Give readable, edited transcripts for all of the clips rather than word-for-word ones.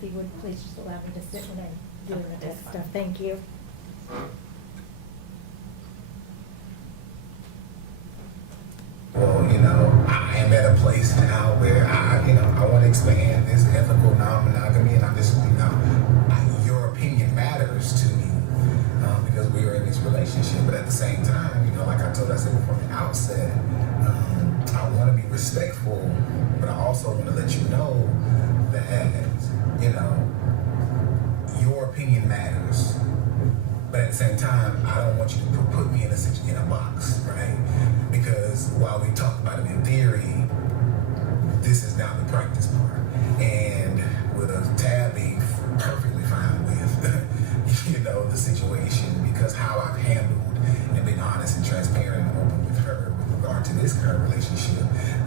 if you would please just allow me to sit when I'm doing the test stuff. Thank you. Well, I am at a place now where I want to expand this ethical non-monogamy, and I'm just, your opinion matters to me because we are in this relationship. But at the same time, like I said before the outset, I want to be respectful, but I also want to let you know that, your opinion matters. But at the same time, I don't want you to put me in a box, right? Because while we talk about it in theory, this is now the practice part. And with Tab being perfectly fine with, the situation, because how I've handled and been honest and transparent and open with her with regard to this current relationship,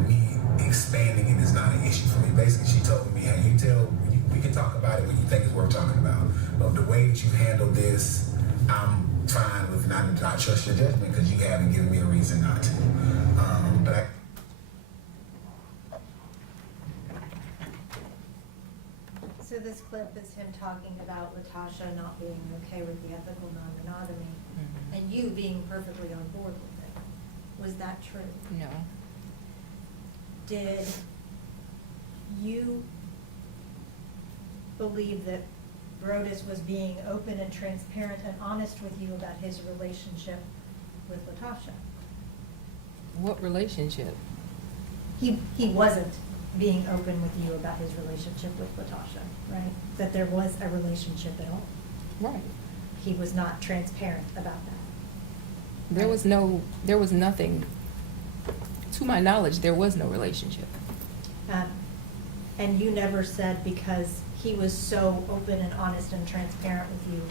me expanding it is not an issue for me. Basically, she told me, hey, we can talk about it when you think it's worth talking about. But the way that you handle this, I'm fine with not trust your judgment because you haven't given me a reason not to. So this clip is him talking about Latasha not being okay with the ethical non-monogamy, and you being perfectly on board with it. Was that true? No. Did you believe that Brodes was being open and transparent and honest with you about his relationship with Latasha? What relationship? He wasn't being open with you about his relationship with Latasha, right? That there was a relationship at all. Right. He was not transparent about that. There was nothing, to my knowledge, there was no relationship. And you never said because he was so open and honest and transparent with you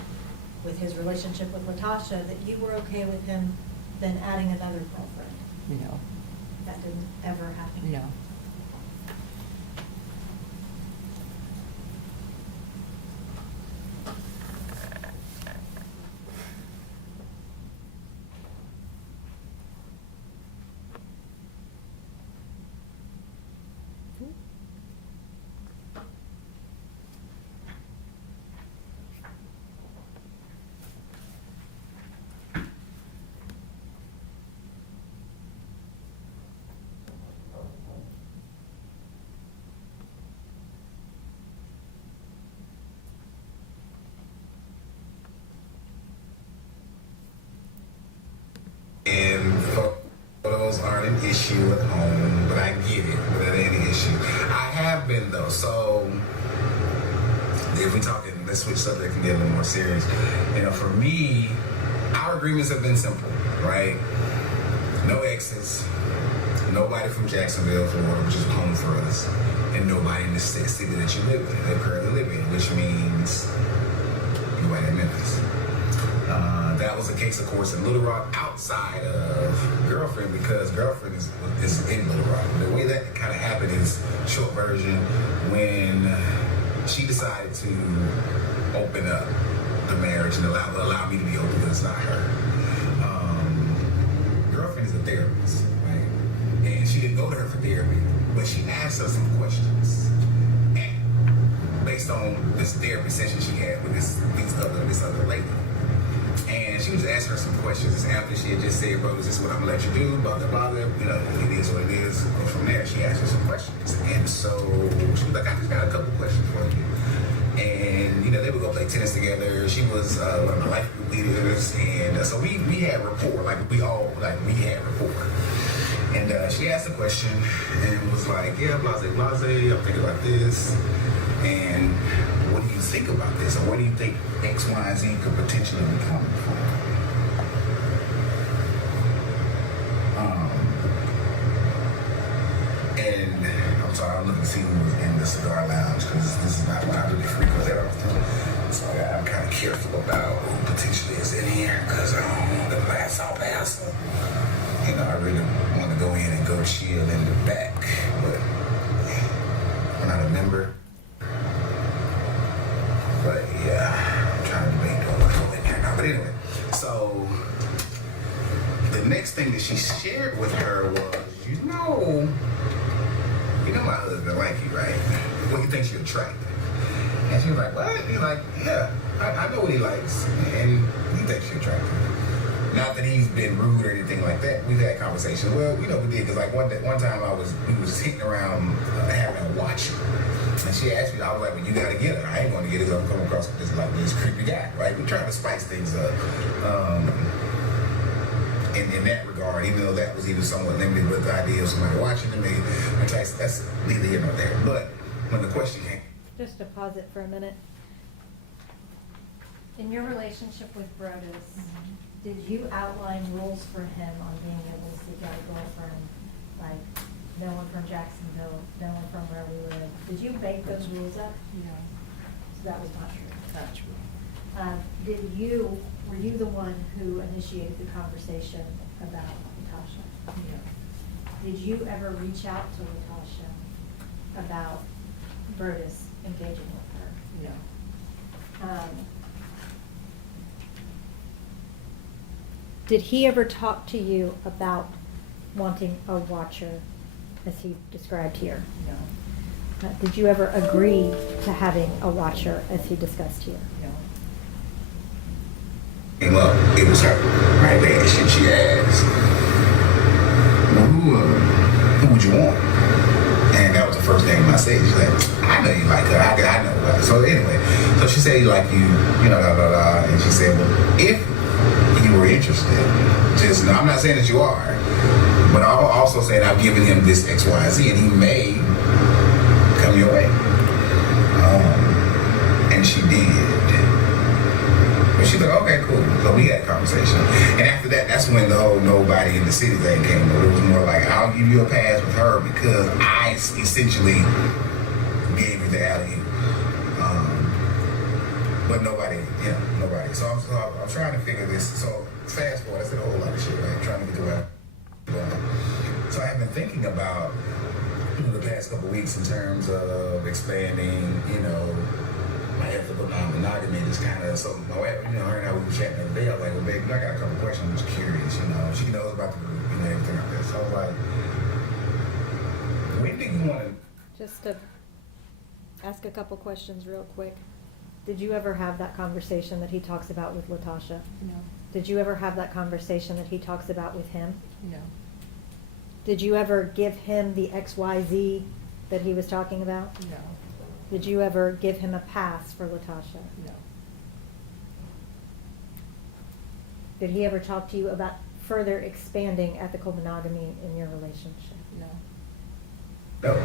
with his relationship with Latasha that you were okay with him then adding another girlfriend? No. That didn't ever happen? No. And photos aren't an issue at home, but I get it, but that ain't an issue. I have been though, so if we talking, let's switch subject and get a little more serious. For me, our agreements have been simple, right? No exes, nobody from Jacksonville, Florida, which is home for us, and nobody in the city that you live in, that currently live in, which means nobody in Memphis. That was the case, of course, in Little Rock outside of Girlfriend because Girlfriend is in Little Rock. The way that kind of happened is, short version, when she decided to open up the marriage and allow me to be open because it's not her. Girlfriend is a therapist, right? And she didn't go to her for therapy, but she asked us some questions. And based on this therapy session she had with this other lady. And she was asking her some questions after she had just said, bro, is this what I'm gonna let you do? Blah, blah, blah, it is what it is. And from there, she asked her some questions. And so she was like, I just got a couple questions for you. And, they would go play tennis together. She was one of my life group leaders. And so we had rapport, we had rapport. And she asked a question and was like, yeah, blase, blase, I'm thinking about this. And what do you think about this? Or what do you think X, Y, and Z could potentially be coming from? And I'm sorry, I'm looking to see who was in the cigar lounge because this is not what I really frequent that often. So I'm kind of careful about who potentially is in here because I don't want the glass all pass. I really want to go in and go chill in the back, but I'm not a member. But yeah, I'm trying to debate on what's going in there now. But anyway, so the next thing that she shared with her was, you know my husband like you, right? Well, he thinks you're attractive. And she was like, what? He's like, yeah, I know what he likes, and he thinks you're attractive. Not that he's been rude or anything like that. We've had conversations. Well, we did, because like one time we was hitting around having a watch. And she asked me, I was like, well, you gotta get her. I ain't gonna get her, I'm coming across this creepy guy, right? We're trying to spice things up. In that regard, even though that was even somewhat limited with the idea of somebody watching me, that's neither here nor there. But when the question came, Just to pause it for a minute. In your relationship with Brodes, did you outline rules for him on being able to seek out a girlfriend, like no one from Jacksonville, no one from where we live? Did you bake those rules up? No, So that was not true. not true. Were you the one who initiated the conversation about Latasha? No. Did you ever reach out to Latasha about Brodes engaging with her? No. Did he ever talk to you about wanting a watcher, as he described here? No. Did you ever agree to having a watcher, as he discussed here? No. came up, it was her, right there. She asked, well, who would you want? And that was the first thing I said. She's like, I know you like her. I know her. So anyway, so she said, like you know, blah, blah, blah. And she said, well, if you were interested, just know, I'm not saying that you are, but I'm also saying I've given him this X, Y, Z, and he may come your way. And she did. And she's like, okay, cool. So we had a conversation. And after that, that's when the whole nobody in the city thing came up. It was more like, I'll give you a pass with her because I essentially gave you the alley. But nobody. So I'm trying to figure this. So fast forward, I said a whole lot of shit, right? Trying to get to where I'm going. So I've been thinking about the past couple weeks in terms of expanding, my ethical non-monogamy. Just kind of, so my wife, her and I, we were chatting the other day. I was like, well, baby, I got a couple questions. I'm just curious, She knows about the group, everything like that. So I was like, when did you want to? Just to ask a couple questions real quick. Did you ever have that conversation that he talks about with Latasha? No. Did you ever have that conversation that he talks about with him? No. Did you ever give him the XYZ that he was talking about? No. Did you ever give him a pass for Latasha? No. No. Did he ever talk to you about further expanding ethical monogamy in your relationship? No. No.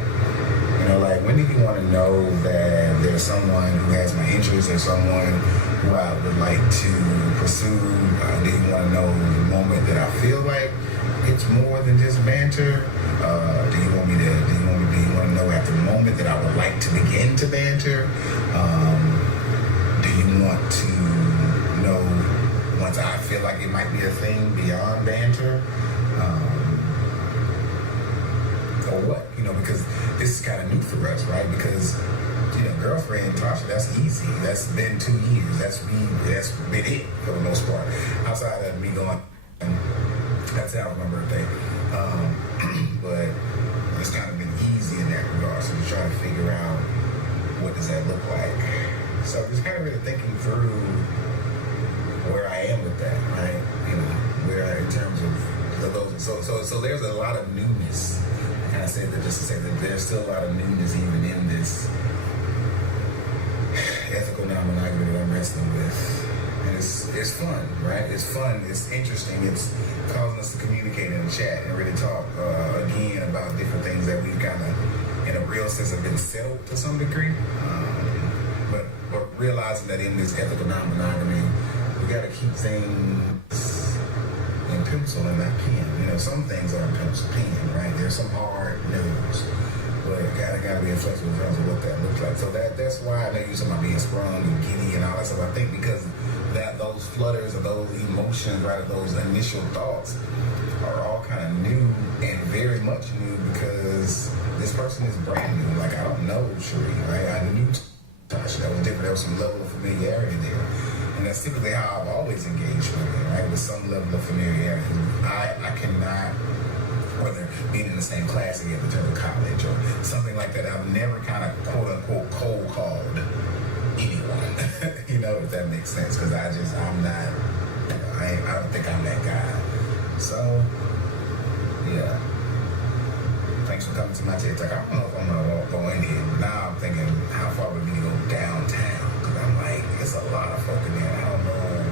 Like, when did you want to know that there's someone who has my interest or someone who I would like to pursue? Did you want to know the moment that I feel like it's more than just banter? Do you want to know at the moment that I would like to begin to banter? Do you want to know once I feel like it might be a thing beyond banter? Or what? Because this is kind of new for us, right? Because, girlfriend, Tasha, that's easy. That's been 2 years. That's been it for the most part. Outside of me going, that's how my birthday. But it's kind of been easy in that regard. So we're trying to figure out what does that look like. So just kind of really thinking through where I am with that, right? Where in terms of those. So there's a lot of newness. I said that just to say that there's still a lot of newness even in this ethical non-monogamy that I'm wrestling with. And it's fun, right? It's fun, it's interesting, it's causing us to communicate and chat and really talk again about different things that we've kind of, in a real sense, have been settled to some degree. But realizing that in this ethical non-monogamy, we got to keep things in pencil and not pen. Some things are in pencil pen, right? There's some hard news, but it gotta be inflexible in terms of what that looks like. So that's why I know you're talking about being sprung and giddy and all that stuff. I think because those flutters or those emotions, right, or those initial thoughts are all kind of new and very much new because this person is brand new. Like, I don't know Sheree, right? I knew Tasha. That was different. There was some level of familiarity there. And that's typically how I've always engaged women, right? With some level of familiarity. I cannot, whether being in the same class again in terms of college or something like that, I've never kind of quote unquote cold called anyone. You know, if that makes sense. Because I'm not, you know, I don't think I'm that guy. So, yeah. Thanks for coming to my TED Talk. I don't know if I'm gonna go in here. Now I'm thinking, how far would we need to go downtown? Because I'm like, there's a lot of folk in there. I don't know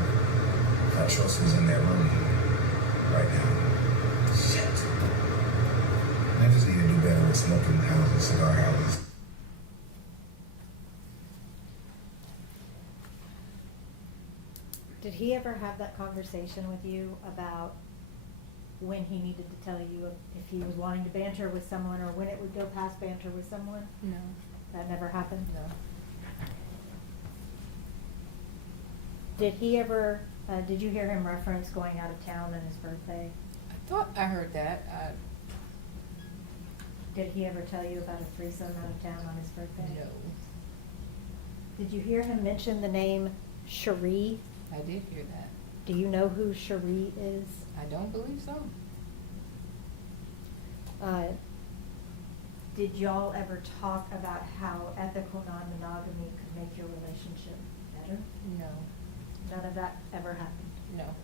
if I trust who's in that room right now. Shit. I just need to do better with smoking houses, cigar houses. Did he ever have that conversation with you about when he needed to tell you if he was wanting to banter with someone or when it would go past banter with someone? No. That never happened? No. Did he ever, did you hear him reference going out of town on his birthday? I thought I heard that. Did he ever tell you about a threesome out of town on his birthday? No. Did you hear him mention the name Cherie? I did hear that. Do you know who Cherie is? I don't believe so. Did y'all ever talk about how ethical non-monogamy could make your relationship better? No. None of that ever happened? No.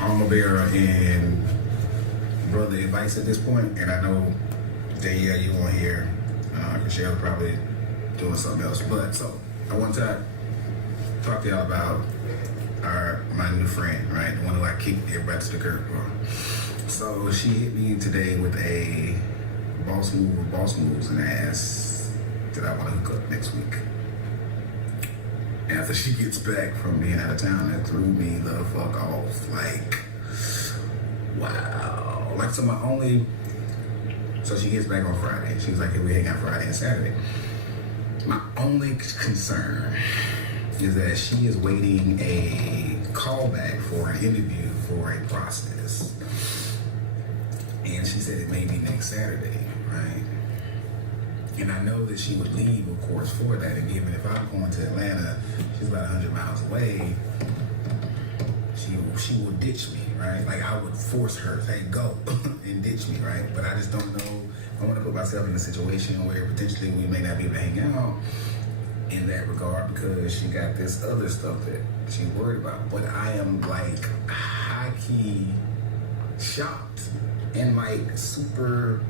Armor bearer and brother advice at this point, and I know Danielle, you won't hear. Michelle probably doing something else, but so I want to talk to y'all about my new friend, right? The one who I kicked everybody to the curb for. So she hit me today with a boss move or boss moves and asked that I want to hook up next week. After she gets back from being out of town, that threw me the fuck off. Like, wow. Like, so she gets back on Friday. She was like, hey, we hang out Friday and Saturday. My only concern is that she is waiting a callback for an interview for a process. And she said it may be next Saturday, right? And I know that she would leave, of course, for that. And given if I'm going to Atlanta, she's about 100 miles away, she will ditch me, right? Like, I would force her, say, go, and ditch me, right? But I just don't know. I want to put myself in a situation where potentially we may not be able to hang out in that regard because she got this other stuff that she's worried about. But I am, like, high-key shocked and, like, super,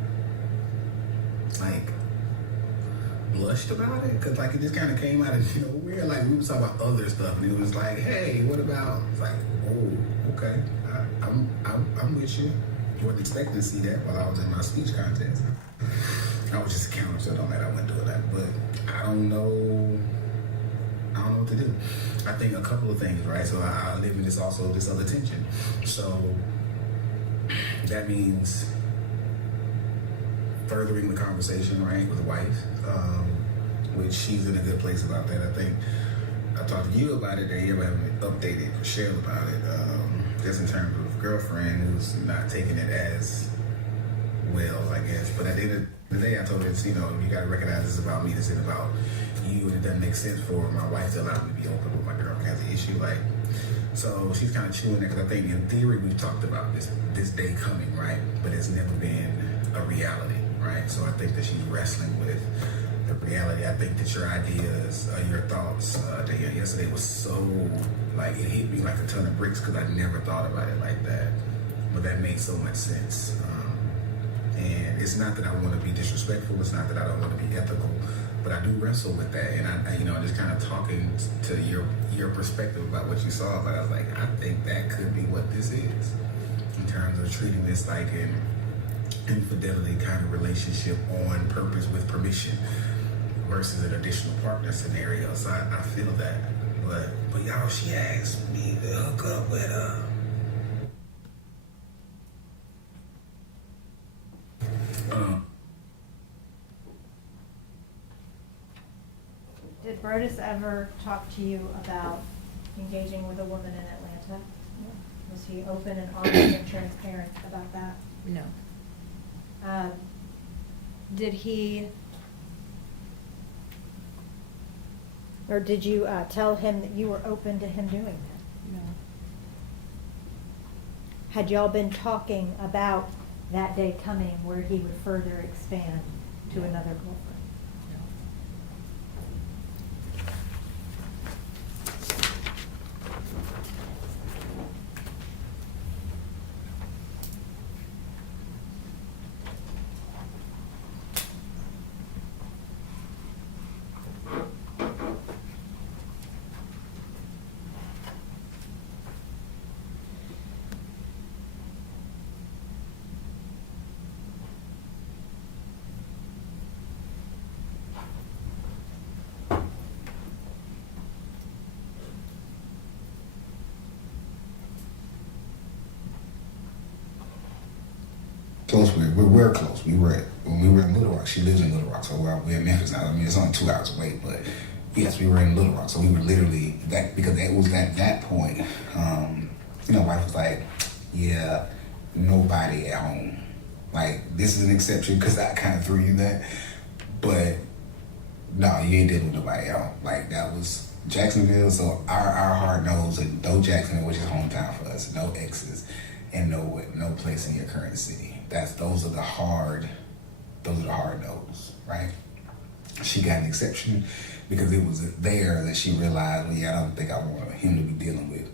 like, blushed about it, because like it just kind of came out of nowhere. Like we were talking about other stuff and it was like, hey, what about, it's like, oh, okay, I'm with you. Wasn't expecting to see that while I was in my speech contest. I was just a counter, so it don't matter, I went doing that. But I don't know what to do. I think a couple of things, right? So I live in this other tension. So that means furthering the conversation, right, with the wife, which she's in a good place about that. I think I talked to you about it, and you haven't updated Michelle about it, just in terms of girlfriend who's not taking it as well, I guess. But at the end of the day, I told her, it's, you got to recognize this is about me, this is about you, and it doesn't make sense for my wife to allow me to be open with my girlfriend has an issue, like. So she's kind of chewing that, because I think in theory we've talked about this day coming, right? But it's never been a reality. Right, so I think that she's wrestling with the reality. I think that your ideas, your thoughts, yesterday was so, like, it hit me like a ton of bricks because I never thought about it like that. But that made so much sense. And it's not that I want to be disrespectful. It's not that I don't want to be ethical. But I do wrestle with that. And I just kind of talking to your perspective about what you saw. But I was like, I think that could be what this is in terms of treating this like an infidelity kind of relationship on purpose with permission versus an additional partner scenario. So I feel that, but y'all, she asked me to hook up with her. Did Brodes ever talk to you about engaging with a woman in Atlanta? Was he open and honest and transparent about that? No. Did he, or did you tell him that you were open to him doing that? No. Had y'all been talking about that day coming where he would further expand to No. another girlfriend? No. Close, we're close. When we were in Little Rock. She lives in Little Rock, so we're in Memphis now. I mean, it's only 2 hours away, but yes, we were in Little Rock, so we were literally that because it was at that point. Wife was like, "Yeah, nobody at home. Like this is an exception because I kind of threw you that, but no, you ain't dealing with nobody at home. Like that was Jacksonville, so our hard nose and no Jacksonville, which is hometown for us, no exes, and no place in your current city. Those are the hard no's, right? She got an exception because it was there that she realized, well, yeah, I don't think I want him to be dealing with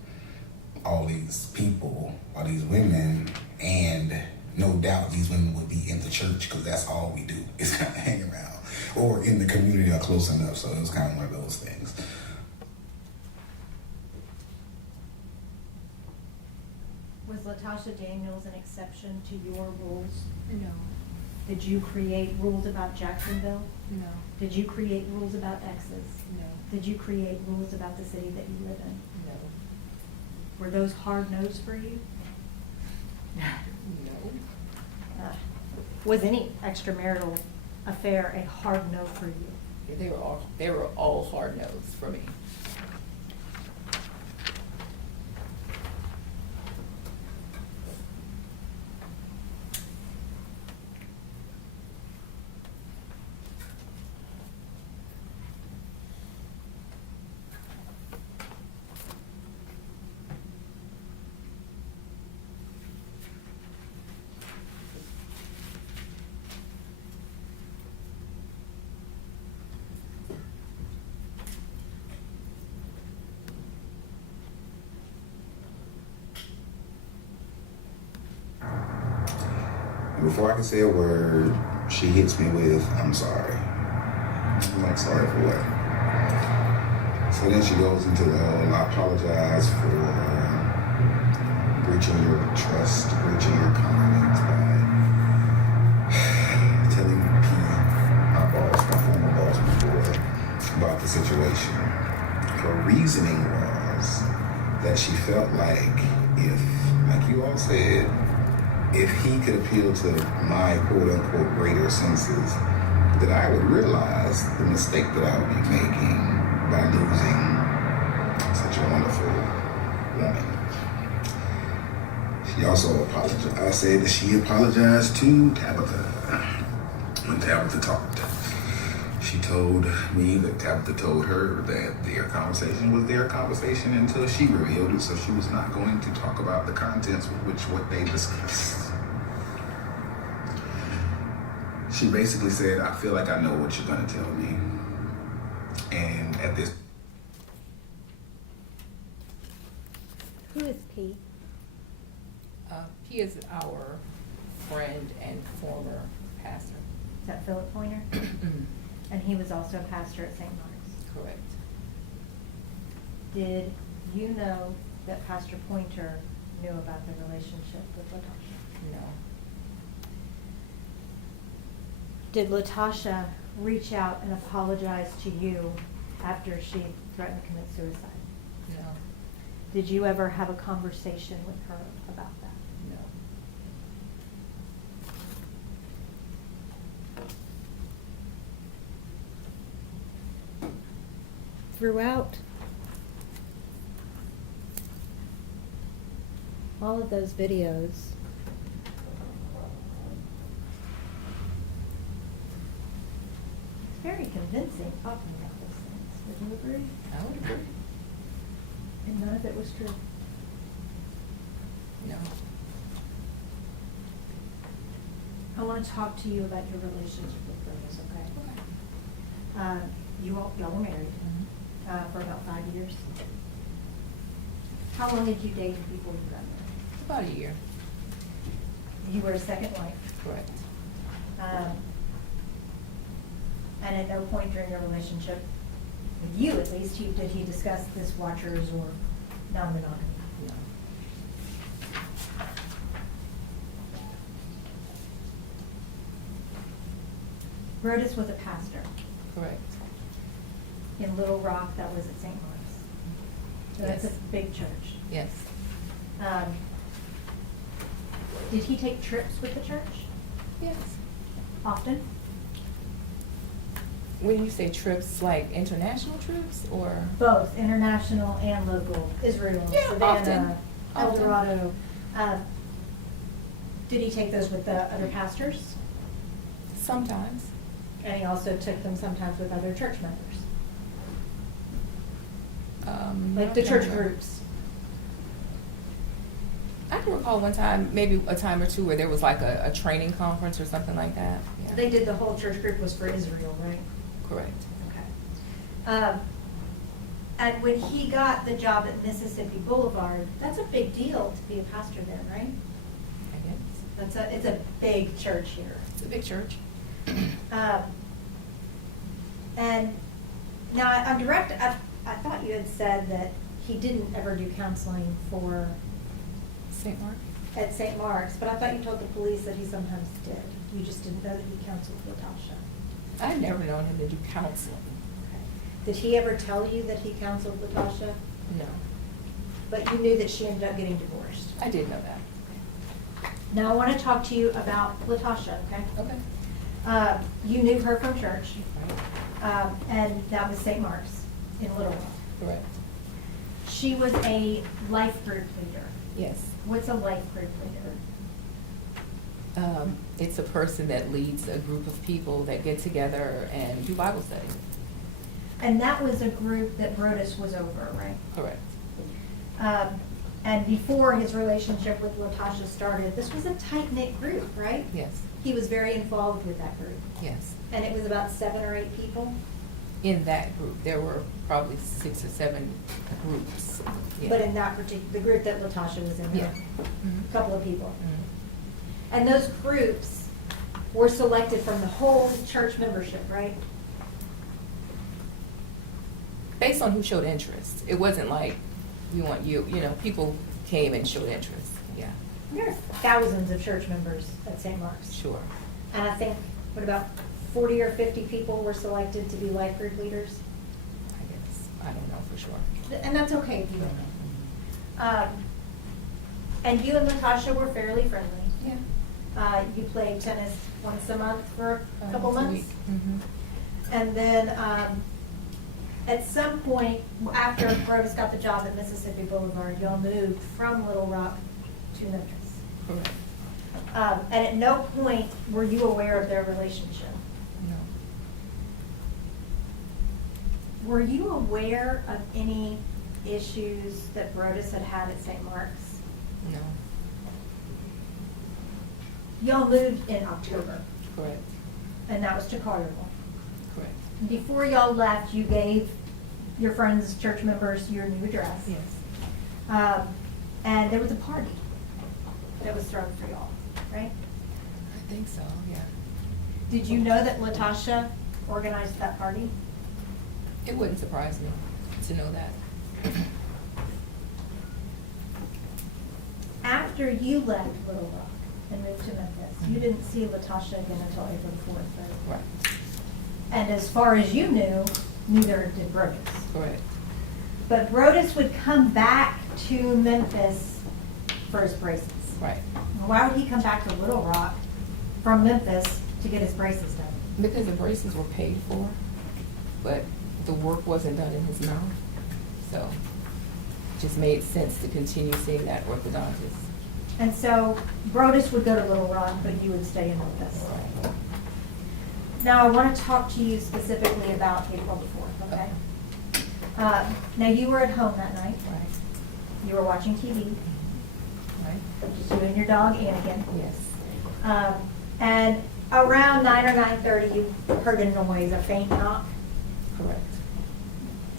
all these people, all these women, and no doubt these women would be in the church because that's all we do is kind of hang around, or in the community or close enough. So it was kind of one of those things. Was Latoshia Daniels an exception to your rules? No. Did you create rules about Jacksonville? No. Did you create rules about exes? No. Did you create rules about the city that you live in? No. Were those hard no's for you? No. Was any extramarital affair a hard no for you? They were all hard no's for me. Before I can say a word, she hits me with, "I'm sorry." I'm like, "Sorry for what?" So then she goes into the whole, "I apologize for breaching your trust, breaching your confidence by telling P, my former boss before, about the situation." Her reasoning was that she felt like if, like you all said, if he could appeal to my quote-unquote greater senses, that I would realize the mistake that I would be making by losing such a wonderful woman. She also apologized. I said that she apologized to Tabitha when Tabitha talked. She told me that Tabitha told her that their conversation was their conversation until she revealed it, so she was not going to talk about the contents with what they discussed. She basically said, "I feel like I know what you're going to tell me." And at this... Who is P? He is our friend and former pastor. Is that Philip Pointer? And he was also a pastor at St. Mark's. Correct. Did you know that Pastor Pointer knew about the relationship with Latasha? No. Did Latasha reach out and apologize to you after she threatened to commit suicide? Did you ever have a conversation with her about that? No. Throughout all of those videos, it's very convincing talking about those things. Would you agree? I would agree. And none of it was true. No. I want to talk to you about your relationship with Brodes, okay? Okay. Y'all were married for about 5 years. How long did you date before you got married? About a year. You were a second wife. Correct. And at no point during your relationship, with you at least, did he discuss this watchers or non-monogamy? No. Brodes was a pastor Correct. in Little Rock that was at St. Mark's. So that's a Yes. big church. Yes. Did he take trips with the church Yes. often? When you say trips, like international trips or? Both, international and local, Israel, Yeah, Savannah, El often. Dorado. Did he take those with the other pastors? Sometimes. And he also took them sometimes with other church members, like the church groups. I can recall one time, maybe a time or two, where there was like a training conference or something like that. Yeah. They did, the whole church group was for Israel, right? Correct. Okay. And when he got the job at Mississippi Boulevard, that's a big deal to be a pastor there, right? I guess. It's a big church here. It's a big church. And now I'm direct, I thought you had said that he didn't ever do counseling St. Mark? at St. Mark's, but I thought you told the police that he sometimes did. You just didn't know that he counseled Latasha. I've never known him to do counseling. Okay. Did he ever tell you that he counseled Latasha? No. But you knew that she ended up getting divorced. I did know that. Now I want to talk to you about Latasha, okay? Okay. You knew her from church, Right. and that was St. Mark's in Little Rock. Correct. She was a life group leader. Yes. What's a life group leader? It's a person that leads a group of people that get together and do Bible study. And that was a group that Brodes was over, right? Correct. And before his relationship with Latasha started, this was a tight-knit group, right? Yes. He was very involved with that group. Yes. And it was about 7 or 8 people? In that group, there were probably 6 or 7 groups. Yeah. But in that particular, the group that Latasha was in, Yeah. a couple of people. Mhm. And those groups were selected from the whole church membership, right? Based on who showed interest. It wasn't like, we want you, people came and showed interest. Yeah, There are thousands of church members at St. Mark's. sure. And I think, what about 40 or 50 people were selected to be life group leaders? I guess, I don't know for sure. And that's okay if you don't know. And you and Latasha were fairly friendly. Yeah. You played tennis once a month for a couple months. Mm-hmm. And then, at some point, after Brodes got the job at Mississippi Boulevard, y'all moved from Little Rock to Memphis. Correct. And at no point were you aware of their relationship. No. Were you aware of any issues that Brodes had had at St. Mark's? No. Y'all moved in October, Correct. and that was to Carterville. Correct. Before y'all left, you gave your friends, church members, your new address. Yes. And there was a party that was thrown for y'all, right? I think so, yeah. Did you know that Latasha organized that party? It wouldn't surprise me to know that. After you left Little Rock and moved to Memphis, you didn't see Latasha again until April 4th, right? Right. And as far as you knew, neither did Brodes. Correct. But Brodes would come back to Memphis for his braces. Right. Why would he come back to Little Rock from Memphis to get his braces done? Because the braces were paid for, but the work wasn't done in his mouth. So it just made sense to continue seeing that orthodontist. And so Brodes would go to Little Rock, but you would stay in Memphis. Now, I want to talk to you specifically about April the 4th, okay? Now, you were at home that night. Right. You were watching TV. Right. Just you and your dog, Anakin. Yes. And around 9 or 9:30, you heard a noise, a faint knock. Correct.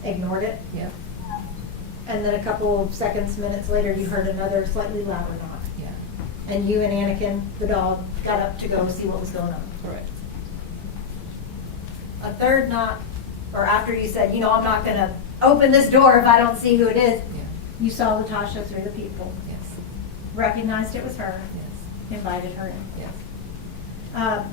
Ignored it. Yep. And then a couple of seconds, minutes later, you heard another slightly louder knock. Yeah. And you and Anakin, the dog, got up to go see what was going on. Correct. A third knock, or after you said, you know, I'm not going to open this door if I don't see who it is, Yeah. you saw Latoshia through the people, Yes. recognized it was her, Yes. invited her in. Yes.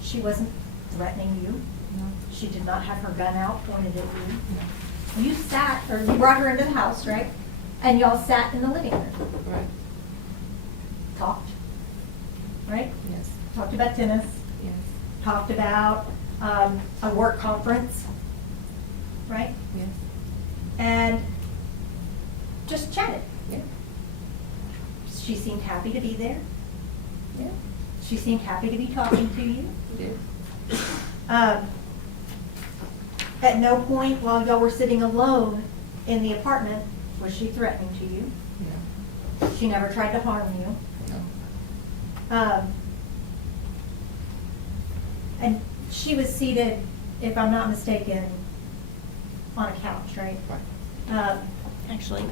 She wasn't threatening you. No. She did not have her gun out pointed at you. No. You sat, or you brought her into the house, right? And y'all sat in the living room, Right. talked, right? Yes. Talked about tennis, Yes. talked about a work conference, right? Yes. And just chatted. Yeah. She seemed happy to be there. Yeah. She seemed happy to be talking to you. You did. At no point while y'all were sitting alone in the apartment was she threatening to you. Yeah. She never tried to harm you. No. And she was seated, if I'm not mistaken, on a couch, right? Right. Actually.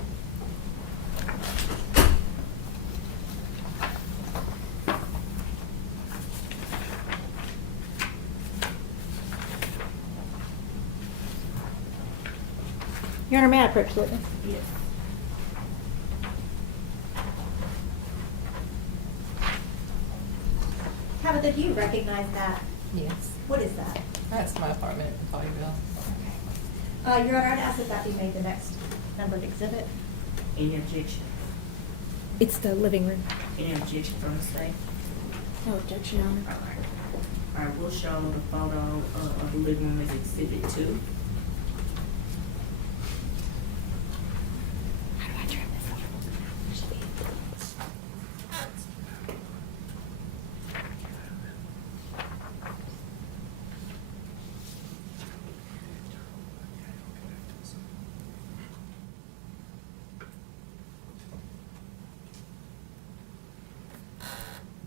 Your Honor, may I approach the witness? Yes. Tabitha, do you recognize that? Yes. What is that? That's my apartment in Collierville. Your Honor, I'd ask that that be made the next numbered exhibit. Any objection? It's the living room. Any objection from the state? No objection, Your Honor. All right. All right, we'll show the photo of the living room as exhibit 2. How do I turn this off?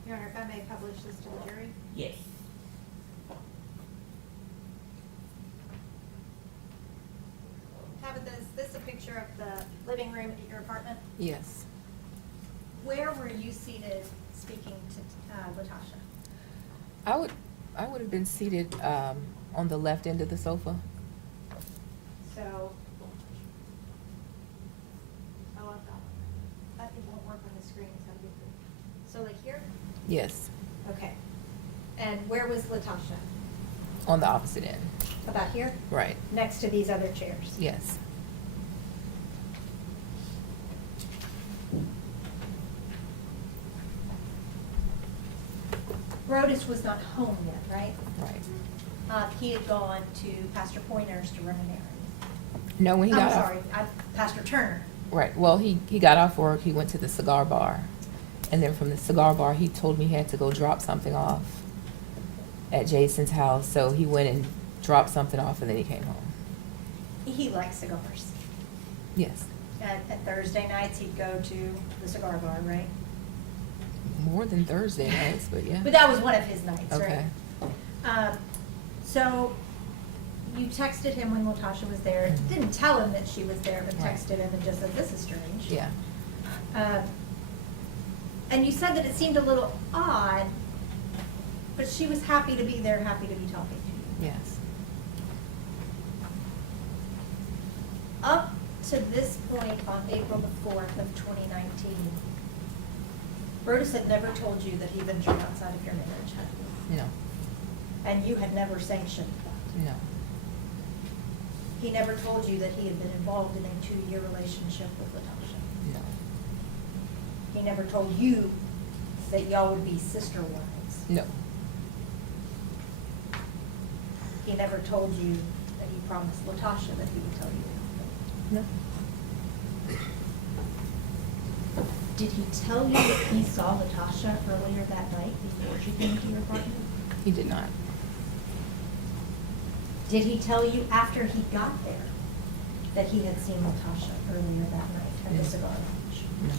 Your Honor, if I may publish this to the jury. Yes. Tabitha, is this a picture of the living room at your apartment? Yes. Where were you seated speaking to Latoshia? I would have been seated on the left end of the sofa. So, oh, I've got it. That won't work on the screen. It's gotta be. So like here? Yes. Okay. And where was Latoshia? On the opposite end. About here? Right. Next to these other chairs? Yes. Brodes was not home yet, right? Right. He had gone to Pastor Pointer's to run an errand. No, when he got I'm off. sorry, Pastor Turner. Right. Well, he got off work. He went to the cigar bar. And then from the cigar bar, he told me he had to go drop something off at Jason's house. So he went and dropped something off, and then he came home. He likes cigars. Yes. At Thursday nights, he'd go to the cigar bar, right? More than Thursday nights, but yeah. But that was one of his nights, Okay. right? So you texted him when Latoshia was there. Didn't tell him that she was there, but Right. texted him and just said, "This is strange." Yeah. And you said that it seemed a little odd, but she was happy to be there, happy to be talking to you. Yes. Up to this point on April the 4th of 2019, Brodes had never told you that he ventured outside of your marriage, had he? No. And you had never sanctioned that. No. He never told you that he had been involved in a 2-year relationship with Latoshia. He never told you that y'all would be sister wives. No, He never told you that he promised Latasha that he would tell you. no. Did he tell you that he saw Latasha earlier that night before she came to your apartment? He did not. Did he tell you after he got there that he had seen Latasha earlier that night at the No. cigar lounge? No.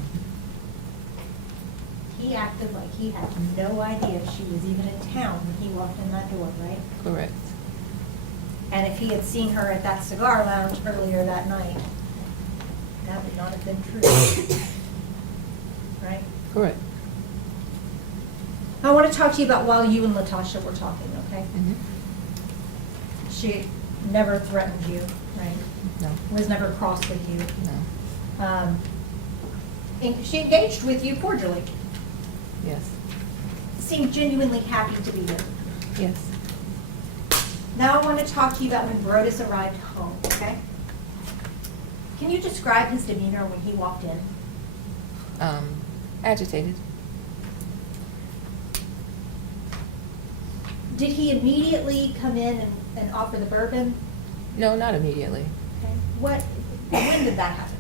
He acted like he had no idea she was even in town when he walked in that door, right? Correct. And if he had seen her at that cigar lounge earlier that night, that would not have been true. Right? Correct. I want to talk to you about while you and Latasha were talking, okay? Mhm. She never threatened you, right? No, Was never cross with you. no. And she engaged with you cordially. Yes, Seemed genuinely happy to be there. yes. Now I want to talk to you about when Brodes arrived home, okay? Can you describe his demeanor when he walked in? Agitated. Did he immediately come in and offer the bourbon? No, not immediately. Okay. When did that happen?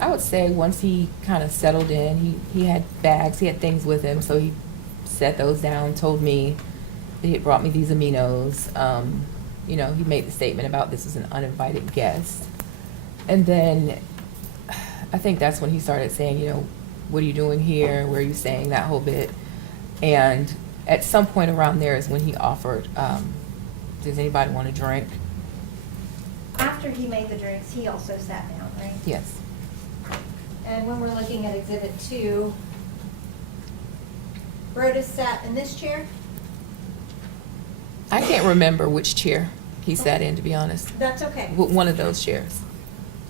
I would say once he kind of settled in, he had bags, he had things with him, so he set those down, told me that he had brought me these aminos. You know, he made the statement about this was an uninvited guest. And then I think that's when he started saying, you know, what are you doing here? Where are you staying? That whole bit. And at some point around there is when he offered, does anybody want a drink? After he made the drinks, he also sat down, right? Yes. And when we're looking at Exhibit 2, Brodes sat in this chair? I can't remember which chair he sat in, to be honest. That's okay. One of those chairs.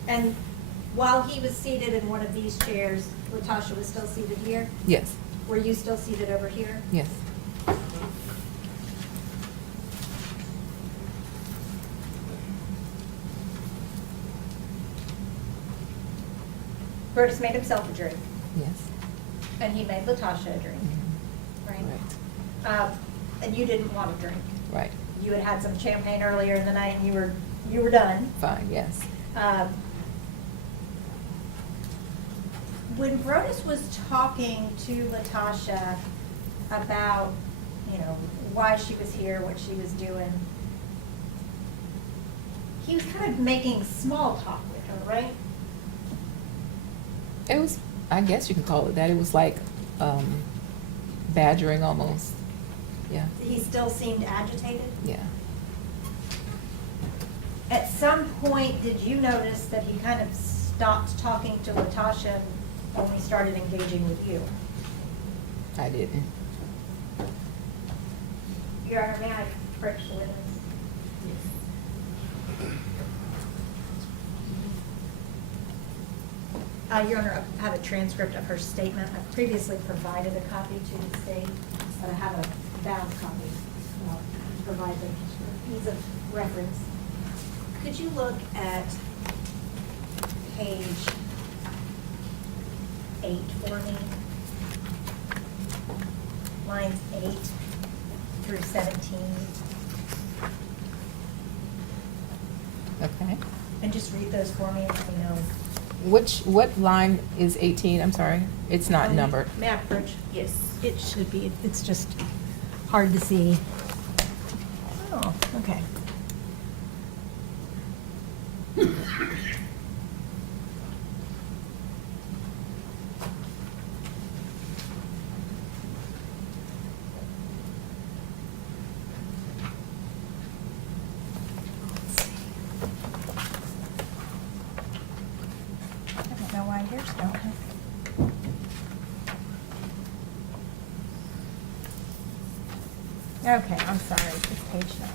And while he was seated in one of these chairs, Latasha was still seated here? Yes, Were you still seated over here? yes. Brodes made himself a drink, Yes. and he made Latasha a drink, Mhm. right? Right. And you didn't want a drink. Right. You had had some champagne earlier in the night, and you were done. Fine, yes. When Brodes was talking to Latasha about, you know, why she was here, what she was doing, he was kind of making small talk with her, right? It was, I guess you can call it that. It was like badgering almost. Yeah, He still seemed agitated. yeah. At some point, did you notice that he kind of stopped talking to Latasha and only started engaging with you? I didn't. Your Honor, may I approach the witness? Your Honor, I have a transcript of her statement. I previously provided a copy to the state, but I have a bound copy. I'll provide them for ease of reference. Could you look at page 8 for me? Lines 8 through 17. Okay. And just read those for me, let me know. What line is 18? I'm sorry. It's not numbered. May I approach? Yes. It should be, it's just hard to see. Oh, okay. I don't know why yours don't have. Okay, I'm sorry, it's page 9.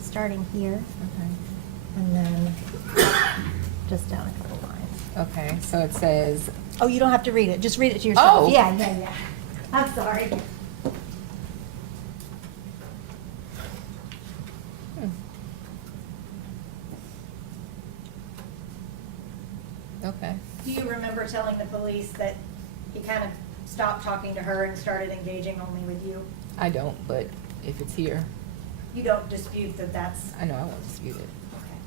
Starting here, Okay. and then just down a couple lines. Okay, so it says, Oh, you don't have to read it, just read it to yourself. Oh. Yeah. I'm sorry. okay. police that he kind of stopped talking to her and started engaging only with you? I don't, but if it's here, You don't dispute that that's, I know I won't dispute it. okay.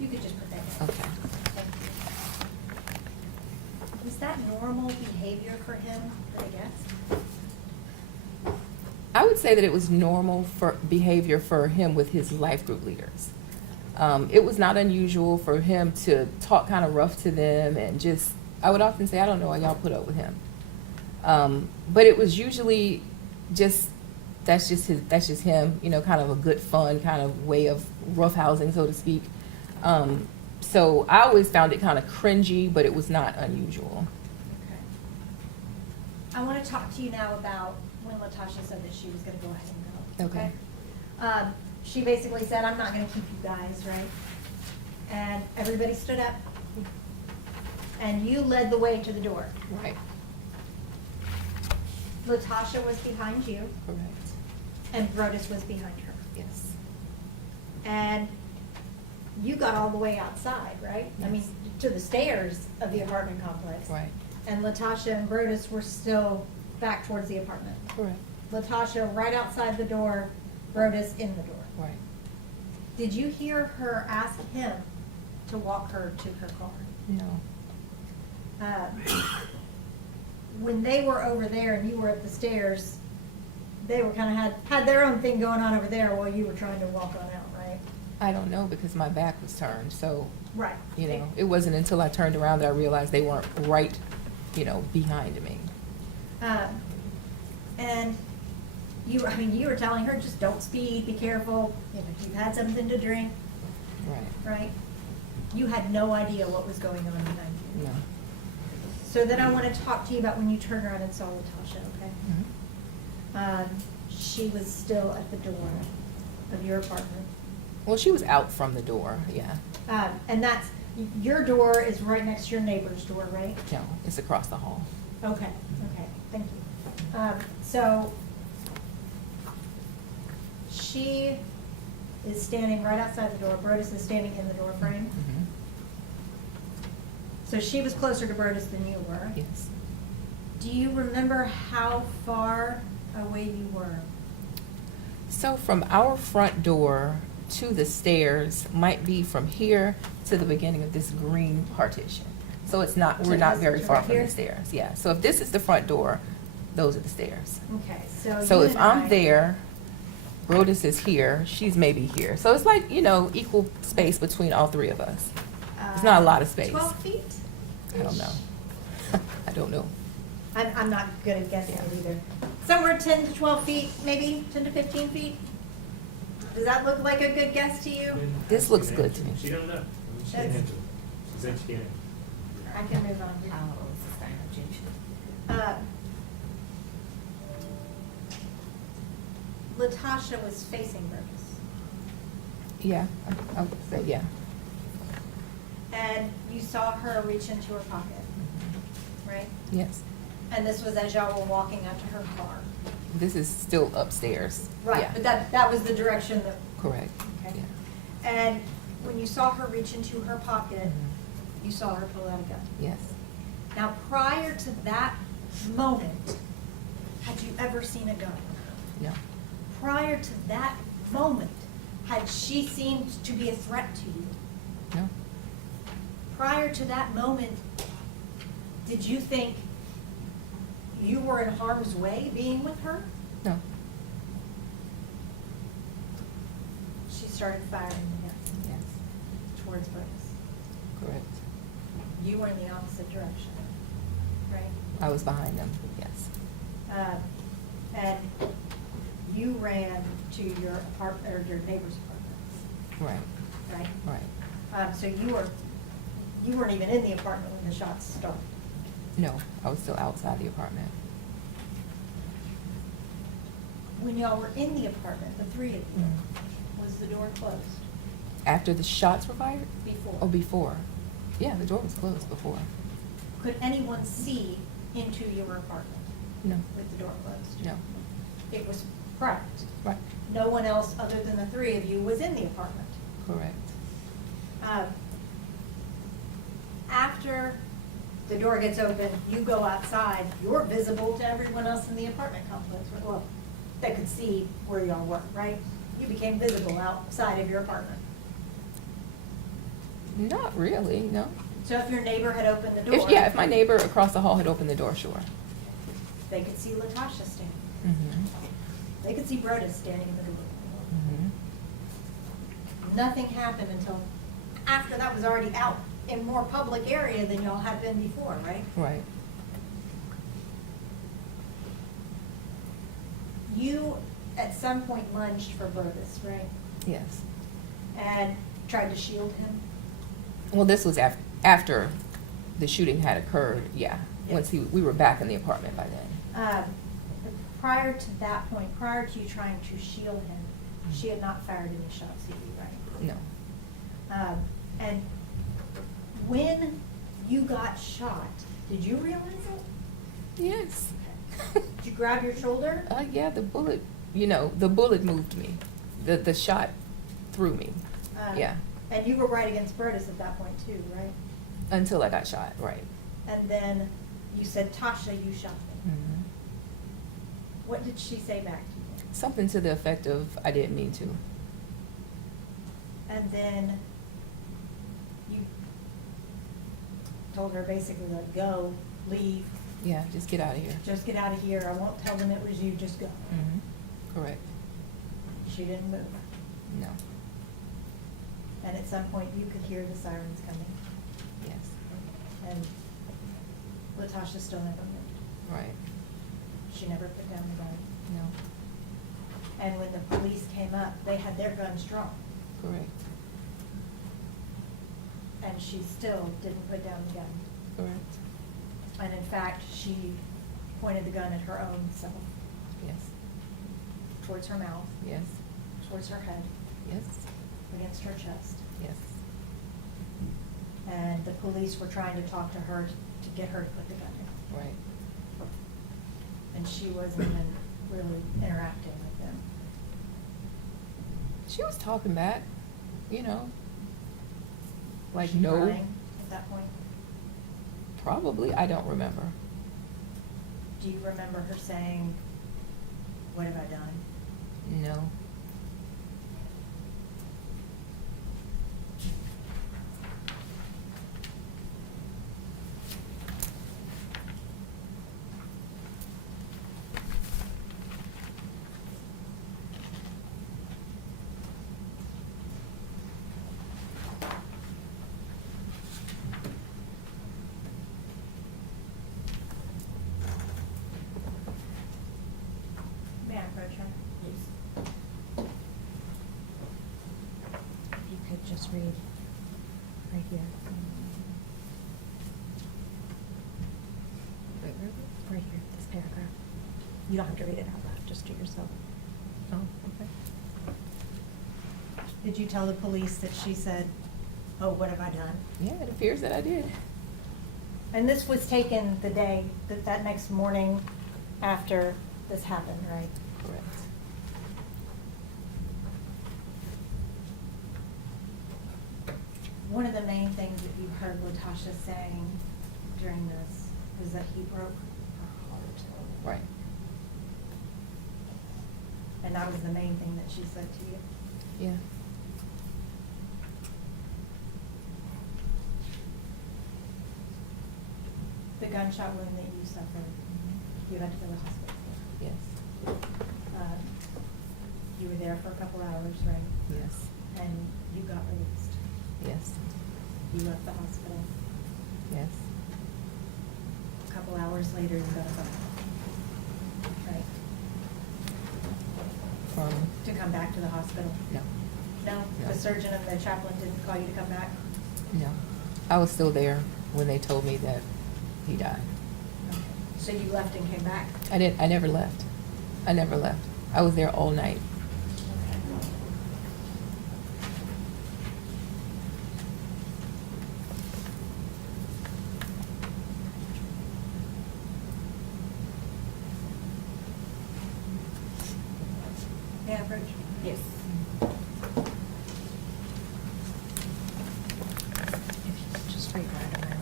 You could just put that in. Okay. Thank you. Was that normal behavior for him, I guess? I would say that it was normal for behavior for him with his life group leaders. It was not unusual for him to talk kind of rough to them and just, I would often say, I don't know why y'all put up with him. But it was usually just, that's just him, you know, kind of a good fun kind of way of roughhousing, so to speak. So I always found it kind of cringy, but it was not unusual. Okay. I want to talk to you now about when Latasha said that she was going to go ahead and go. Okay. She basically said, I'm not going to keep you guys, right? And everybody stood up. And you led the way to the door. Right. Latasha was behind you, Correct. and Brodes was behind her. Yes. And you got all the way outside, right? I mean, Yes. to the stairs of the apartment complex. Right. And Latasha and Brodes were still back towards the apartment. Correct. Latasha right outside the door, Brodes in the door. Right. Did you hear her ask him to walk her to her car? No. When they were over there and you were up the stairs, they were kind of had their own thing going on over there while you were trying to walk on out, right? I don't know because my back was turned, so, Right. you know, it wasn't until I turned around that I realized they weren't right, you know, behind me. And you were telling her, just don't speed, be careful, you know, you've had something to drink, Right. right? You had no idea what was going on behind you. No. So then I want to talk to you about when you turned around and saw Latasha, okay? Mhm. She was still at the door of your apartment. Well, she was out from the door, yeah. And that's, your door is right next to your neighbor's door, right? No, it's across the hall. Okay, thank you. So she is standing right outside the door, Brodes is standing in the door frame. Mhm. So she was closer to Brodes than you were. Yes. Do you remember how far away you were? So from our front door to the stairs might be from here to the beginning of this green partition. So it's not, we're So not this very is far right from here? the stairs, yeah. So if this is the front door, those are the stairs. Okay, so So you if and I'm I- there, Brodes is here, she's maybe here. So it's like, you know, equal space between all three of us. It's not a lot of space. 12 feet? I don't know. I don't know. I'm not good at guessing it Yeah. either. Somewhere 10 to 12 feet, maybe 10 to 15 feet? Does that look like a good guess to you? This looks good to me. She don't know. She can't That's- answer. She said she can't. I can move on. Latasha was facing Brodes. Yeah, I would say, yeah. And you saw her reach into her pocket, right? Yes. And this was as y'all were walking out to her car. This is still upstairs. Right, Yeah. but that was the direction that, Correct. okay. Yeah. And when you saw her reach into her pocket, Mhm. you saw her pull out a gun. Yes. Now, prior to that moment, had you ever seen a gun? No. Prior to that moment, had she seemed to be a threat to you? No. Prior to that moment, did you think you were in harm's way being with her? No. She started firing the gun Yes. towards Brodes. Correct. You were in the opposite direction, right? I was behind them. Yes. And you ran to your apartment, or your neighbor's apartment, Right. right? Right. So you weren't even in the apartment when the shots started. No, I was still outside the apartment. When y'all were in the apartment, the three of you, was the door closed After the shots were fired? before? Oh, before. Yeah, the door was closed before. Could anyone see into your apartment No. with the door closed? No. It was private. Right. No one else other than the three of you was in the apartment. Correct. After the door gets open, you go outside, you're visible to everyone else in the apartment complex. Well, they could see where y'all were, right? You became visible outside of your apartment. Not really, no. So if your neighbor had opened the door. If my neighbor across the hall had opened the door, sure. They could see Latasha standing. Mm-hmm. They could see Brodes standing in the door. Mm-hmm. Nothing happened until after that was already out in more public area than y'all had been before, right? Right. You, at some point, lunged for Brodes, right? Yes. And tried to shield him. Well, this was after the shooting had occurred, yeah. Once we were back in the apartment by then. Prior to that point, prior to you trying to shield him, she had not fired any shots at you, right? No. And when you got shot, did you realize it? Yes. Did you grab your shoulder? Yeah, the bullet moved me. The shot threw me. Yeah. And you were right against Brodes at that point too, right? Until I got shot, right. And then you said, Tasha, you shot me. Mm-hmm. What did she say back to you? Something to the effect of, I didn't mean to. And then you told her basically, like, go, leave, Yeah, just get out of here. just get out of here. I won't tell them it was you, just go. Mm-hmm. Correct. She didn't move. No. And at some point, you could hear the sirens coming. Yes. And Latasha still never moved. Right. She never put down the gun. No. And when the police came up, they had their guns drawn. Correct. And she still didn't put down the gun. Correct. And in fact, she pointed the gun at her own self, Yes. towards her mouth, Yes. towards her head, Yes. against her chest. Yes. And the police were trying to talk to her to get her to put the gun down. Right. And she wasn't even really interacting with them. She was talking back, you know. Like, Was she no. crying at that point? Probably. I don't remember. Do you remember her saying, "What have I done?" No. May I approach her? Yes. If you could just read right here. Wait, where? Right here, this paragraph. You don't have to read it out loud, just do it yourself. Oh, okay. Did you tell the police that she said, "Oh, what have I done?" Yeah, it appears that I did. And this was taken the day, that next morning after this happened, right? Correct. One of the main things that you heard Latasha saying during this is that he broke her heart. Right. And that was the main thing that she said to you. Yeah. The gunshot wound that you suffered, you had to go to the hospital for. Yes. You were there for a couple hours, right? Yes. And you got released. Yes. You left the hospital. Yes. A couple hours later, you got a phone call. Right? From? To come back to the hospital. No. No? No. The surgeon and the chaplain didn't call you to come back? No. I was still there when they told me that he died. Okay. So you left and came back? I never left. I never left. I was there all night. May I approach? Yes. If you could just read right around.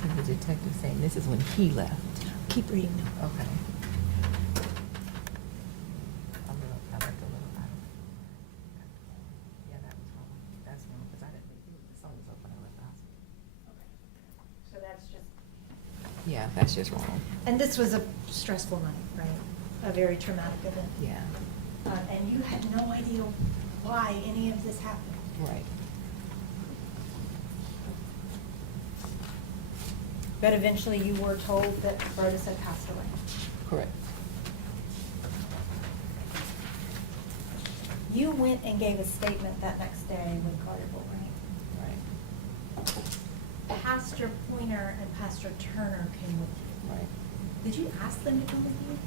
So the detective saying this is when he left. Keep reading now. Okay. I left a little out. Yeah, that was wrong. That's wrong, because I didn't think the sun was up when I left the hospital. So that's just. Yeah, that's just wrong. And this was a stressful night, right? A very traumatic event. Yeah, And you had no idea why any of this happened. right. But eventually you were told that Brodes had passed away. Correct. You went and gave a statement that next day with Carnival, right? Right. Pastor Pointer and Pastor Turner came with you. Right. Did you ask them to come with you?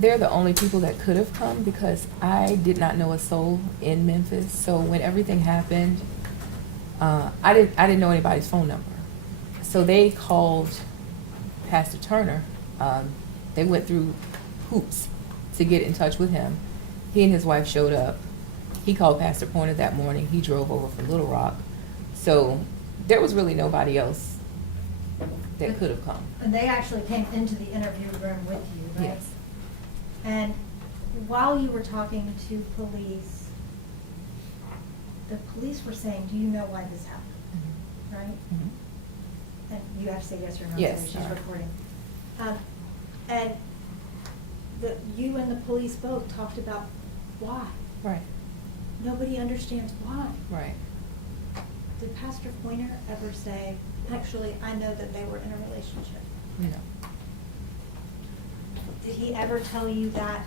They're the only people that could have come because I did not know a soul in Memphis. So when everything happened, I didn't know anybody's phone number. So they called Pastor Turner. They went through hoops to get in touch with him. He and his wife showed up. He called Pastor Pointer that morning. He drove over from Little Rock. So there was really nobody else that could have come. And they actually came into the interview room with you, right? Yes. And while you were talking to police, the police were saying, do you know why this happened, right? Mhm. And you have to say yes or no, Yes, so she's sorry. recording. And you and the police both talked about why. Right. Nobody understands why. Right. Did Pastor Pointer ever say, actually, I know that they were in a relationship? No. Did he ever tell you that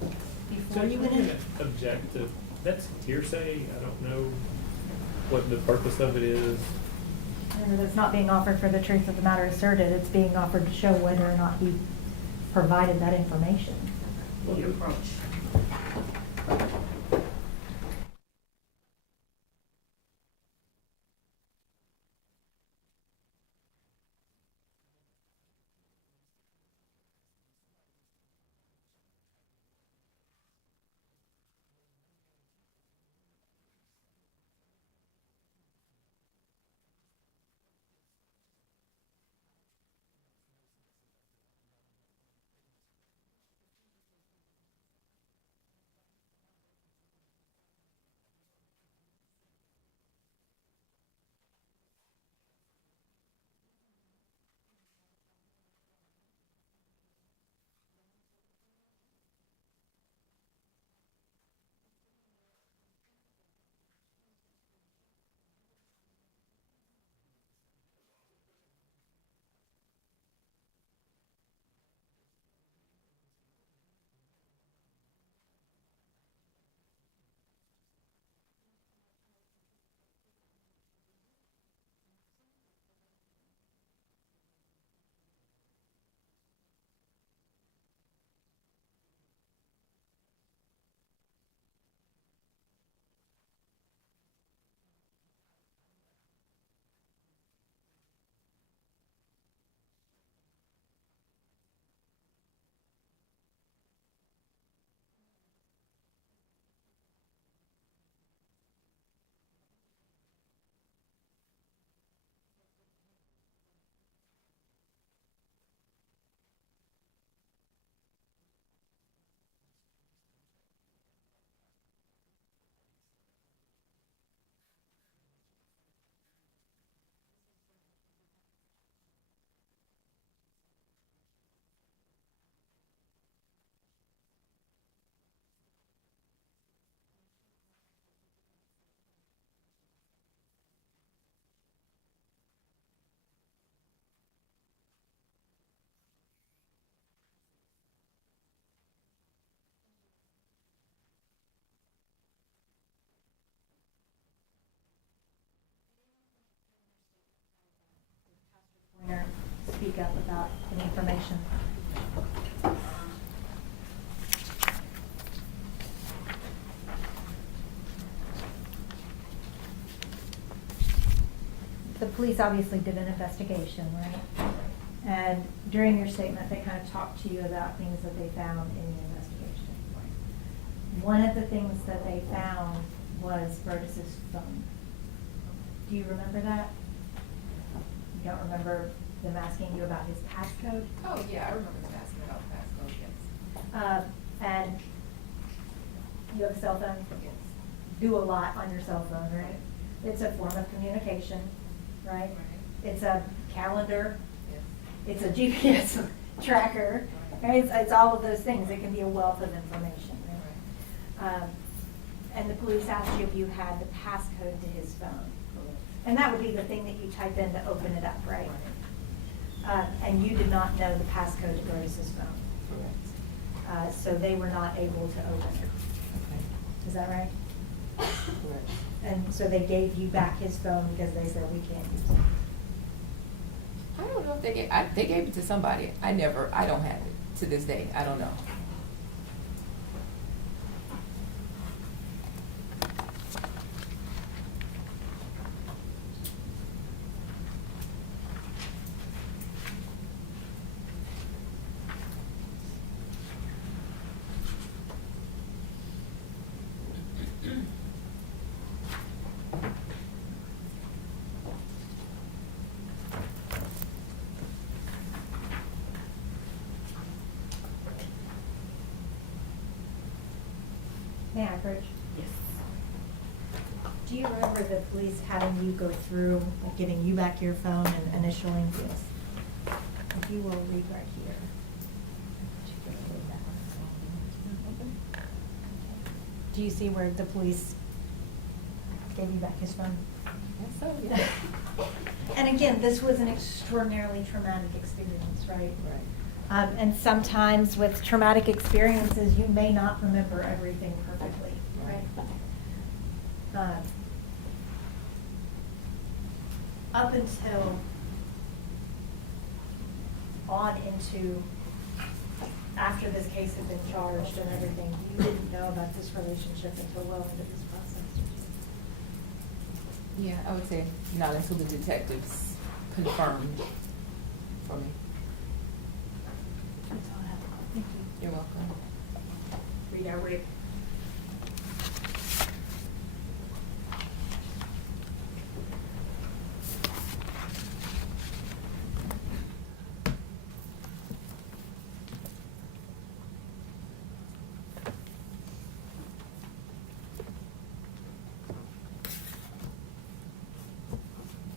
So before you you went in? object to, that's hearsay, I don't know what the purpose of it is. And it's not being offered for the truth of the matter asserted, it's being offered to show whether or not he provided that information. The approach. Pointer speak up about the information? The police obviously did an investigation, right? And during your statement, they kind of talked to you about things that they found in the investigation. One of the things that they found was Brodes' phone. Do you remember that? You don't remember them asking you about his passcode? Oh, yeah, I remember them asking about the passcode, yes. And you have a cell phone? Yes. Do a lot on your cell phone, right? It's a form of communication, right? Right. It's a calendar, Yes. it's a GPS tracker, right? It's all of those things. It can be a wealth of information, right? And the police asked you if you had the passcode to his phone. And that would be the thing that you type in to open it up, right? And you did not know the passcode to Brodes' phone. Correct. So they were not able to open it. Okay. Is that right? Correct. And so they gave you back his phone because they said we can't use it. I don't know if they gave it to somebody. I don't have it to this day. I don't know. May I approach? Yes. Do you remember the police having you go through, like giving you back your phone and initialing this? If you will read right here. Do you see where the police gave you back his phone? Yes, so, yeah. And again, this was an extraordinarily traumatic experience, right? Right. And sometimes with traumatic experiences, you may not remember everything perfectly, right? Up until on into after this case had been charged and everything, you didn't know about this relationship until well into this process. Yeah, I would say not until the detectives confirmed for me. That's all I have. Thank you. You're welcome. Redirect.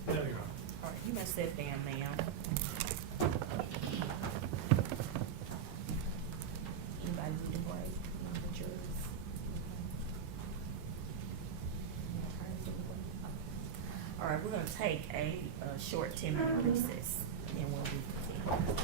There you go. All right, you may sit down, ma'am. Anybody need a break? The jurors? All right, we're gonna take a short 10-minute recess, and then we'll reconvene.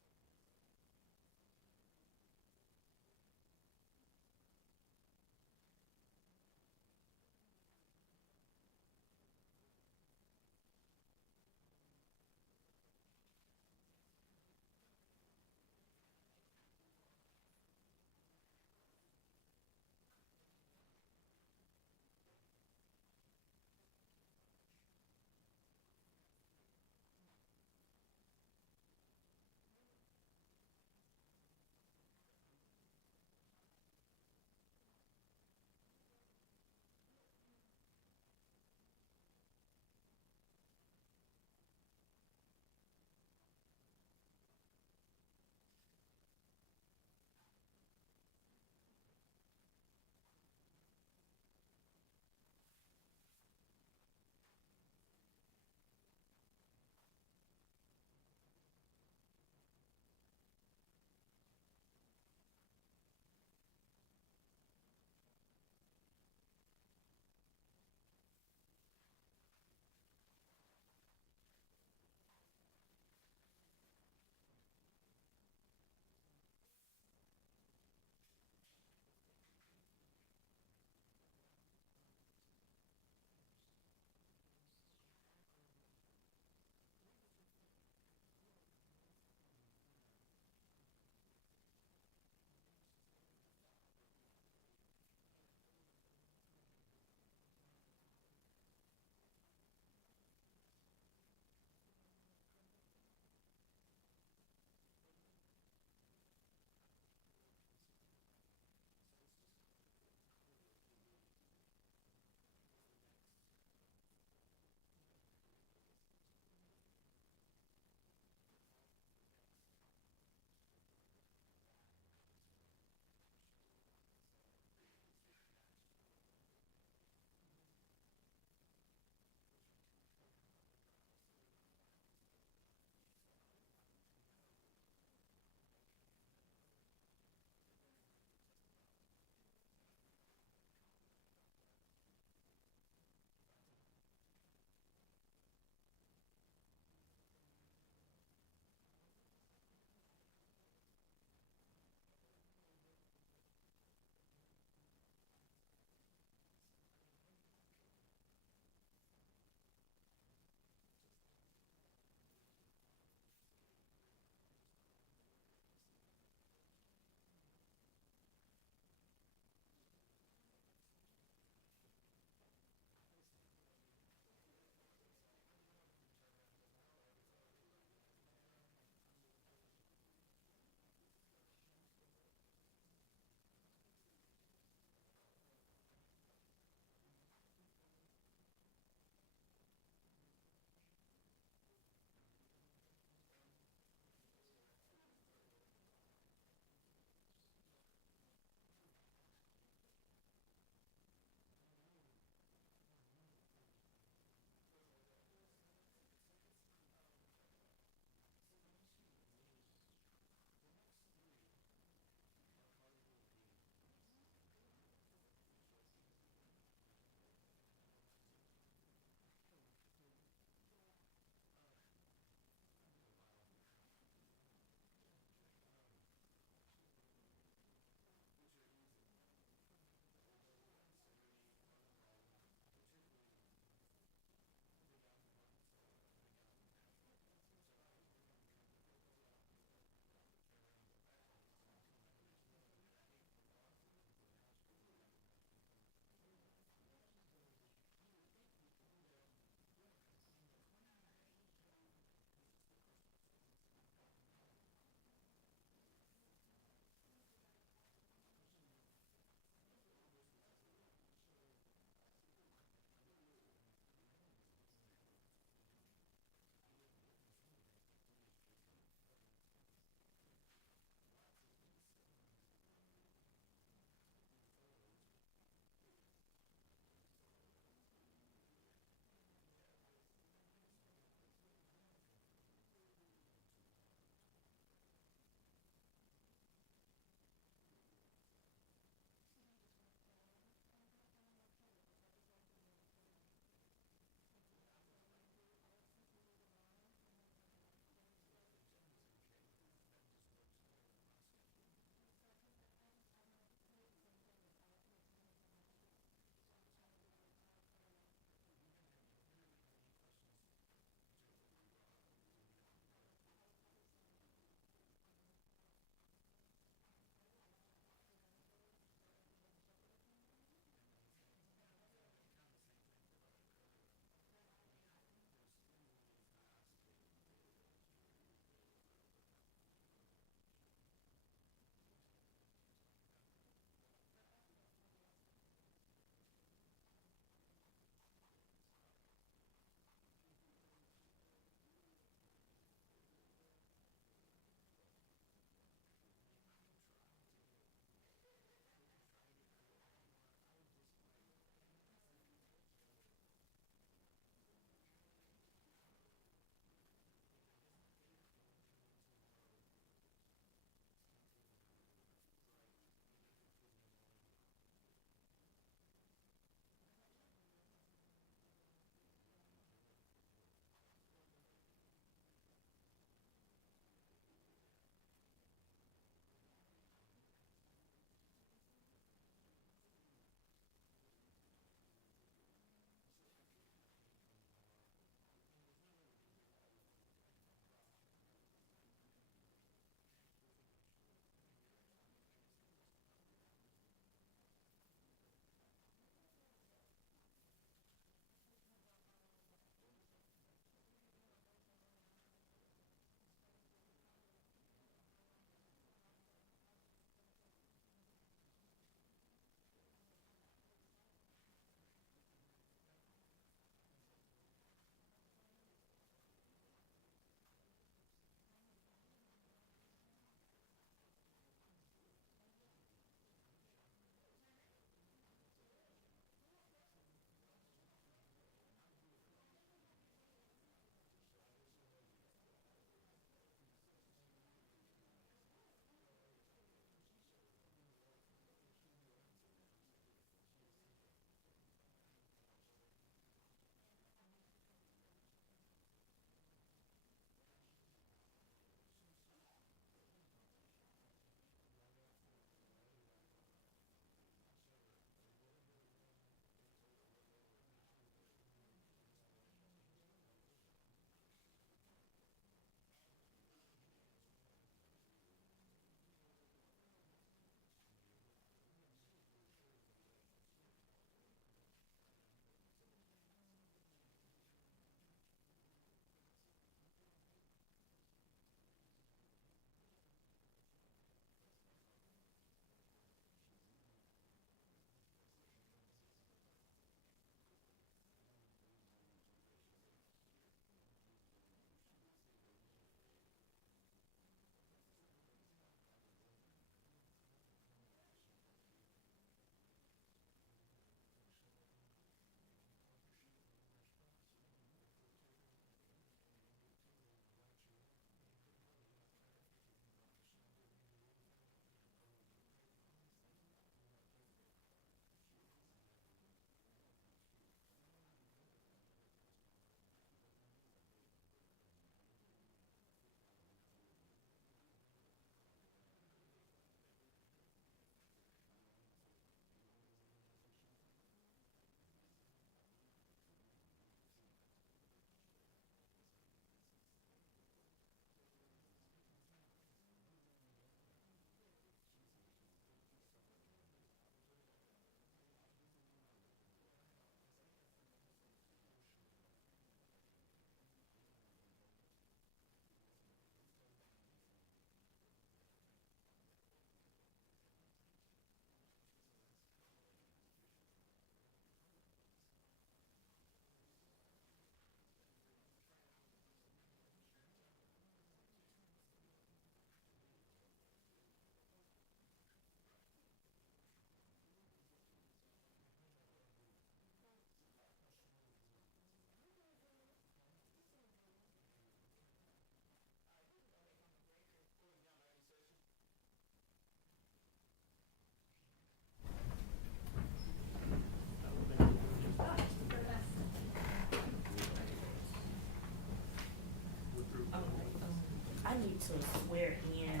I need to swear in,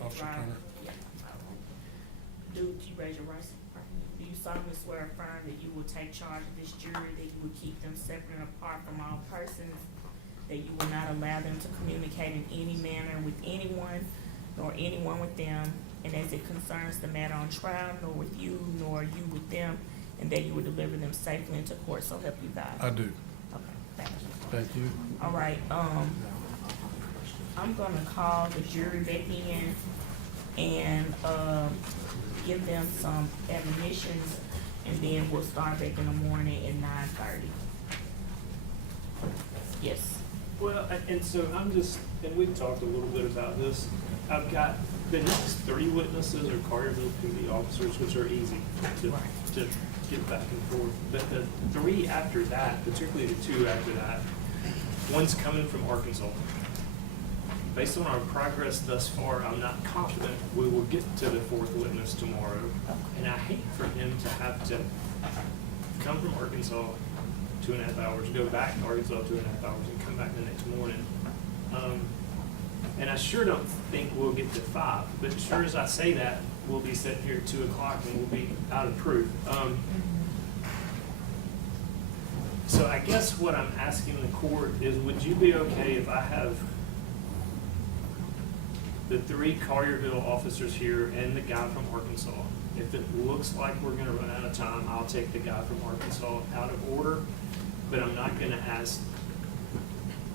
Officer driver. Kenneth. Yeah. Do you raise your right hand? Do you solemnly swear or affirm that you will take charge of this jury, that you will keep them separate and apart from all persons, that you will not allow them to communicate in any manner with anyone, nor anyone with them, and as it concerns the matter on trial, nor with you, nor you with them, and that you will deliver them safely into court, so help you God? I do. Okay, thank you. Thank you. All right, I'm gonna call the jury back in and, give them some admonitions, and then we'll start back in the morning at 9:30. Yes. Well, and so I'm just, and we've talked a little bit about this. I've got the next 3 witnesses are Collierville PD officers, which are easy to get back and forth. But the 3 after that, particularly the 2 after that, one's coming from Arkansas. Based on our progress thus far, I'm not confident we will get to the 4th witness tomorrow. And I hate for him to have to come from Arkansas 2.5 hours, go back to Arkansas 2.5 hours, and come back the next morning. And I sure don't think we'll get to 5, but sure as I say that, we'll be sitting here at 2 o'clock and we'll be out of proof. So I guess what I'm asking the court is, would you be okay if I have the 3 Collierville officers here and the guy from Arkansas? If it looks like we're gonna run out of time, I'll take the guy from Arkansas out of order, but I'm not gonna ask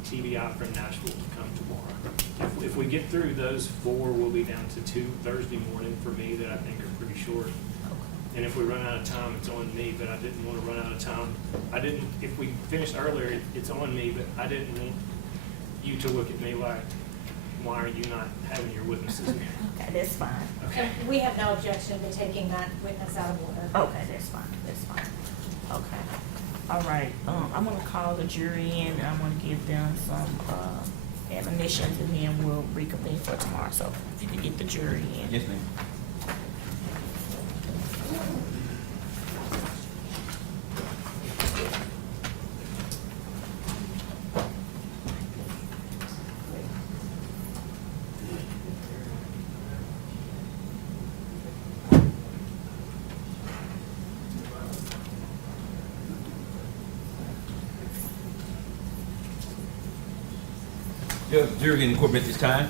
TBI from Nashville to come tomorrow. If we get through those 4, we'll be down to 2 Thursday morning for me that I think are pretty short. And if we run out of time, it's on me, but I didn't want to run out of time. If we finished earlier, it's on me, but I didn't want you to look at me like, why are you not having your witnesses here? Okay, that's fine. Okay. And we have no objection to taking that witness out of order. Okay, that's fine, that's fine. Okay. All right, I'm gonna call the jury in, and I'm gonna give them some, admonitions, and then we'll reconvene for tomorrow. So if you can get the jury in. Yes, ma'am. Jury in court at this time.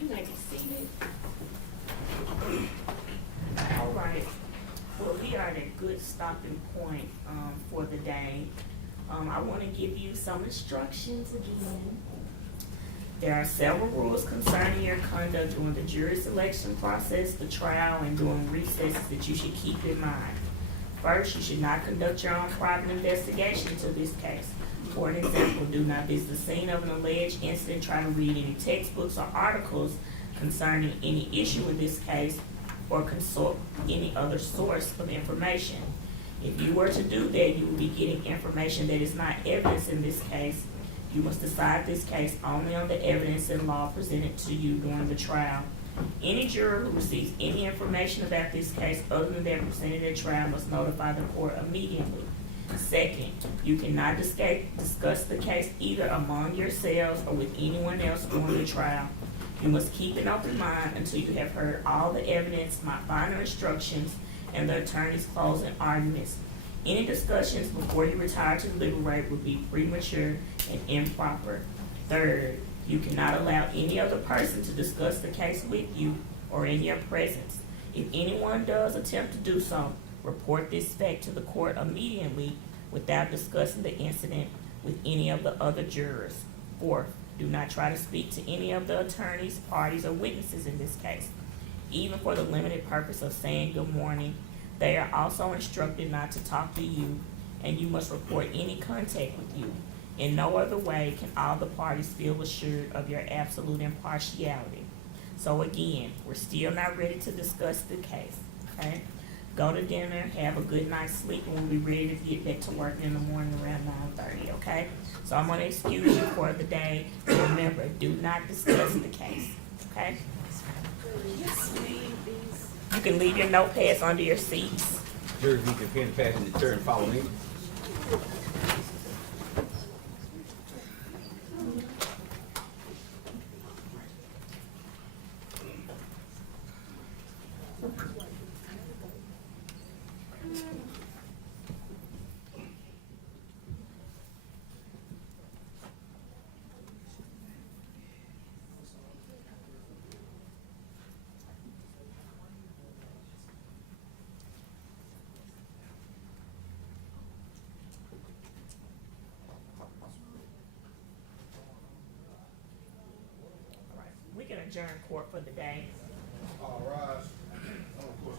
You may be seated. All right, well, we are at a good stopping point, for the day. I wanna give you some instructions again. There are several rules concerning your conduct during the jury selection process, the trial, and during recesses that you should keep in mind. First, you should not conduct your own private investigation into this case. For an example, do not visit the scene of an alleged incident, try to read any textbooks or articles concerning any issue in this case, or consult any other source of information. If you were to do that, you will be getting information that is not evidence in this case. You must decide this case only on the evidence and law presented to you during the trial. Any juror who receives any information about this case other than that presented at trial must notify the court immediately. Second, you cannot discuss the case either among yourselves or with anyone else during the trial. You must keep an open mind until you have heard all the evidence, my final instructions, and the attorney's closing arguments. Any discussions before you retire to deliberate would be premature and improper. Third, you cannot allow any other person to discuss the case with you or in your presence. If anyone does attempt to do so, report this fact to the court immediately without discussing the incident with any of the other jurors. Fourth, do not try to speak to any of the attorneys, parties, or witnesses in this case, even for the limited purpose of saying good morning. They are also instructed not to talk to you, and you must report any contact with you. In no other way can all the parties feel assured of your absolute impartiality. So again, we're still not ready to discuss the case, okay? Go to dinner, have a good night's sleep, and we'll be ready to get back to work in the morning around 9:30, okay? So I'm gonna excuse you for the day. Remember, do not discuss the case, okay? You can leave your notepads under your seats. Jurors need to pen and pad in the chair and follow me. All right, we can adjourn court for the day. All rise. Of course,